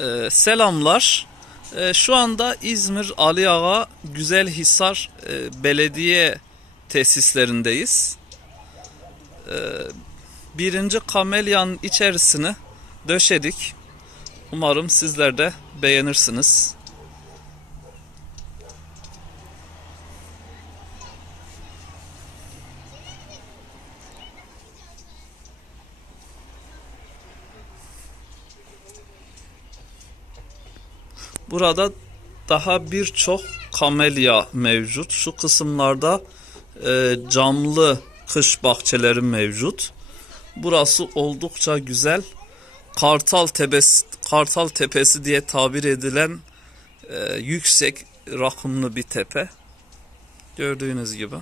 Ee, selamlar. Ee, şu anda İzmir Ali Ağa Güzelhisar e, Belediye tesislerindeyiz. Ee, birinci kamelyanın içerisini döşedik. Umarım sizler de beğenirsiniz. Burada daha birçok kamelya mevcut. Şu kısımlarda e, camlı kış bahçeleri mevcut. Burası oldukça güzel. Kartal Tepesi, Kartal Tepesi diye tabir edilen e, yüksek rakımlı bir tepe. Gördüğünüz gibi.